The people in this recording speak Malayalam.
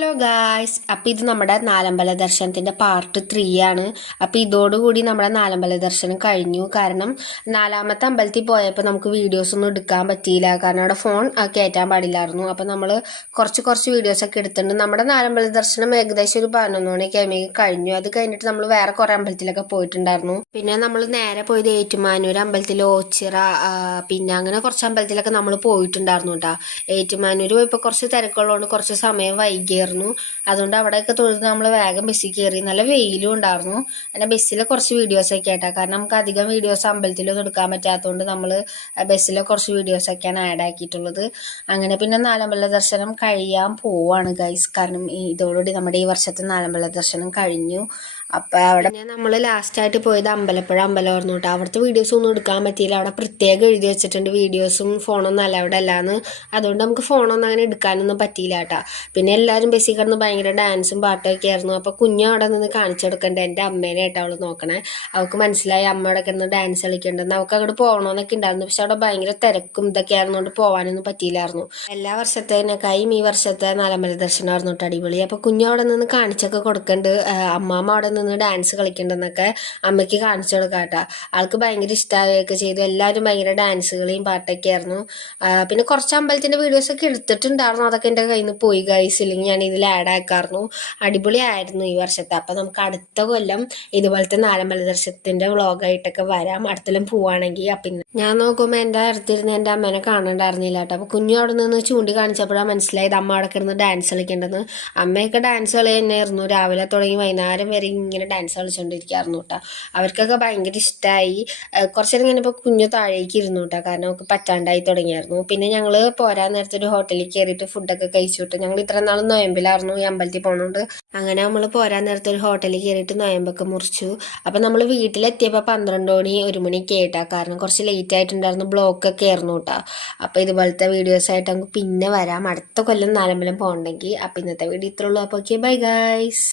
ഹലോ ഗായ്സ്, അപ്പോൾ ഇത് നമ്മുടെ നാലമ്പല ദർശനത്തിൻ്റെ പാർട്ട് 3 ആണ്. അപ്പോൾ ഇതോടുകൂടി നമ്മുടെ നാലമ്പല ദർശനം കഴിഞ്ഞു. കാരണം നാലാമത്തെ അമ്പലത്തിൽ പോയപ്പോൾ നമുക്ക് വീഡിയോസ് ഒന്നും എടുക്കാൻ പറ്റിയില്ല. കാരണം അവിടെ ഫോൺ കയറ്റാൻ പാടില്ലായിരുന്നു. അപ്പോൾ നമ്മൾ കുറച്ച് വീഡിയോസൊക്കെ എടുത്തിട്ടുണ്ട്. നമ്മുടെ നാലമ്പല ദർശനം ഏകദേശം ഒരു 11 മണിയൊക്കെ ആകുമ്പോൾ കഴിഞ്ഞു. അത് കഴിഞ്ഞിട്ട് നമ്മൾ വേറെ കുറേ അമ്പലത്തിലൊക്കെ പോയിട്ടുണ്ടായിരുന്നു. പിന്നെ നമ്മൾ നേരെ പോയത് ഏറ്റുമാനൂർ അമ്പലത്തിൽ, ഓച്ചിറ, പിന്നെ അങ്ങനെ കുറച്ച് അമ്പലത്തിലൊക്കെ നമ്മൾ പോയിട്ടുണ്ടായിരുന്നു കേട്ടോ. ഏറ്റുമാനൂർ പോയപ്പോൾ കുറച്ച് തിരക്കുള്ളതുകൊണ്ട് കുറച്ച് സമയം വൈകിയായിരുന്നു. അതുകൊണ്ട് അവിടെയൊക്കെ തൊഴുത് നമ്മൾ വേഗം ബസ്സിൽ കയറി. നല്ല വെയിലും ഉണ്ടായിരുന്നു. പിന്നെ ബസ്സിലെ കുറച്ച് വീഡിയോസൊക്കെ ആയിട്ടാണ്. കാരണം നമുക്ക് അധികം വീഡിയോസ് അമ്പലത്തിലൊന്നും എടുക്കാൻ പറ്റാത്തതുകൊണ്ട് നമ്മൾ ബസ്സിലെ കുറച്ച് വീഡിയോസൊക്കെയാണ് ആഡ് ആക്കിയിട്ടുള്ളത്. അങ്ങനെ പിന്നെ നാലമ്പല ദർശനം കഴിയാൻ പോവാണ് ഗൈസ്. കാരണം ഇതോടുകൂടി നമ്മുടെ ഈ വർഷത്തെ നാലമ്പല ദർശനം കഴിഞ്ഞു. അപ്പം അവിടെ നമ്മൾ ലാസ്റ്റായിട്ട് പോയത് അമ്പലപ്പുഴ അമ്പലമായിരുന്നു കേട്ടോ. അവിടുത്തെ വീഡിയോസ് ഒന്നും എടുക്കാൻ പറ്റിയില്ല. അവിടെ പ്രത്യേകം എഴുതി വെച്ചിട്ടുണ്ട് വീഡിയോസും ഫോണൊന്നും അല്ല അവിടെ അല്ലാന്ന്. അതുകൊണ്ട് നമുക്ക് ഫോണൊന്നും അങ്ങനെ എടുക്കാനൊന്നും പറ്റിയില്ല കേട്ടോ. പിന്നെ എല്ലാവരും ബസ്സിൽ കിടന്ന് ഭയങ്കര ഡാൻസും പാട്ടൊക്കെ ആയിരുന്നു. അപ്പോൾ കുഞ്ഞ് അവിടെ നിന്ന് കാണിച്ചെടുക്കണ്ടേ, എൻ്റെ അമ്മേനെ ആയിട്ട് അവൾ നോക്കണേ. അവൾക്ക് മനസ്സിലായി അമ്മ അവിടെ കിടന്ന് ഡാൻസ് കളിക്കണ്ടെന്ന്. അവൾക്ക് അങ്ങോട്ട് പോകണമെന്നൊക്കെ ഉണ്ടായിരുന്നു. പക്ഷെ അവിടെ ഭയങ്കര തിരക്കും ഇതൊക്കെ ആയിരുന്നുകൊണ്ട് പോകാനൊന്നും പറ്റിയില്ലായിരുന്നു. എല്ലാ വർഷത്തേനേക്കായും ഈ വർഷത്തെ നാലമ്പല ദർശനമായിരുന്നു കേട്ടോ അടിപൊളി. അപ്പോൾ കുഞ്ഞ് അവിടെ നിന്ന് കാണിച്ചൊക്കെ കൊടുക്കുന്നുണ്ട്. അമ്മാമ്മ അവിടെ നിന്ന് ഡാൻസ് കളിക്കണ്ടെന്നൊക്കെ അമ്മയ്ക്ക് കാണിച്ചു കൊടുക്കാം കേട്ടോ. ആൾക്ക് ഭയങ്കര ഇഷ്ടമാവുകയൊക്കെ ചെയ്തു. എല്ലാവരും ഭയങ്കര ഡാൻസ് കളിയും പാട്ടൊക്കെ ആയിരുന്നു. പിന്നെ കുറച്ച് അമ്പലത്തിൻ്റെ വീഡിയോസൊക്കെ എടുത്തിട്ടുണ്ടായിരുന്നു. അതൊക്കെ എൻ്റെ കയ്യിൽ നിന്ന് പോയി ഗൈസ്. ഇല്ലെങ്കിൽ ഞാൻ ഇതിൽ ആഡ് ആക്കായിരുന്നു. അടിപൊളിയായിരുന്നു ഈ വർഷത്തെ. അപ്പം നമുക്ക് അടുത്ത കൊല്ലം ഇതുപോലത്തെ നാലമ്പല ദർശനത്തിൻ്റെ വ്ളോഗായിട്ടൊക്കെ വരാം, അടുത്തെല്ലാം പോവുകയാണെങ്കിൽ. അപ്പം ഞാൻ നോക്കുമ്പോൾ എൻ്റെ അടുത്തിരുന്ന് എൻ്റെ അമ്മേനെ കാണണ്ടായിരുന്നില്ല കേട്ടോ. അപ്പോൾ കുഞ്ഞു അവിടെ നിന്ന് ചൂണ്ടി കാണിച്ചപ്പോഴാണ് മനസ്സിലായത് അമ്മ അവിടെ കിടന്ന് ഡാൻസ് കളിക്കേണ്ടത്. അമ്മയൊക്കെ ഡാൻസ് കളി തന്നെയായിരുന്നു. രാവിലെ തുടങ്ങി വൈകുന്നേരം വരെ ഇങ്ങനെ ഡാൻസ് കളിച്ചുകൊണ്ടിരിക്കുകയായിരുന്നു കേട്ടോ. അവർക്കൊക്കെ ഭയങ്കര ഇഷ്ടമായി. കുറച്ച് നേരം കഴിഞ്ഞപ്പോൾ കുഞ്ഞു താഴേക്ക് ഇരുന്നു കേട്ടോ. കാരണം അവർക്ക് പറ്റാണ്ടായി തുടങ്ങിയായിരുന്നു. പിന്നെ ഞങ്ങൾ പോരാൻ നേരത്തെ ഒരു ഹോട്ടലിൽ കയറിയിട്ട് ഫുഡൊക്കെ കഴിച്ചു കിട്ടും. ഞങ്ങൾ ഇത്ര നാളും നൊയമ്പിലായിരുന്നു ഈ അമ്പലത്തിൽ പോകുന്നുണ്ട്. അങ്ങനെ നമ്മൾ പോരാൻ നേരത്തെ ഒരു ഹോട്ടലിൽ കയറിയിട്ട് നൊയമ്പൊക്കെ മുറിച്ചു. അപ്പം നമ്മൾ വീട്ടിലെത്തിയപ്പോൾ 12 മണി 1 മണിക്ക് ആയിട്ടാ. കാരണം കുറച്ച് ലേറ്റ് ആയിട്ടുണ്ടായിരുന്നു, ബ്ലോക്കൊക്കെ ആയിരുന്നു കേട്ടോ. അപ്പോൾ ഇതുപോലത്തെ വീഡിയോസായിട്ട് നമുക്ക് പിന്നെ വരാം അടുത്ത കൊല്ലം നാലമ്പലം പോകണമെങ്കിൽ. അപ്പം ഇന്നത്തെ വീഡിയോ ഇത്രയുള്ളൂ. അപ്പോൾ ഓക്കെ, ബൈ ഗൈസ്.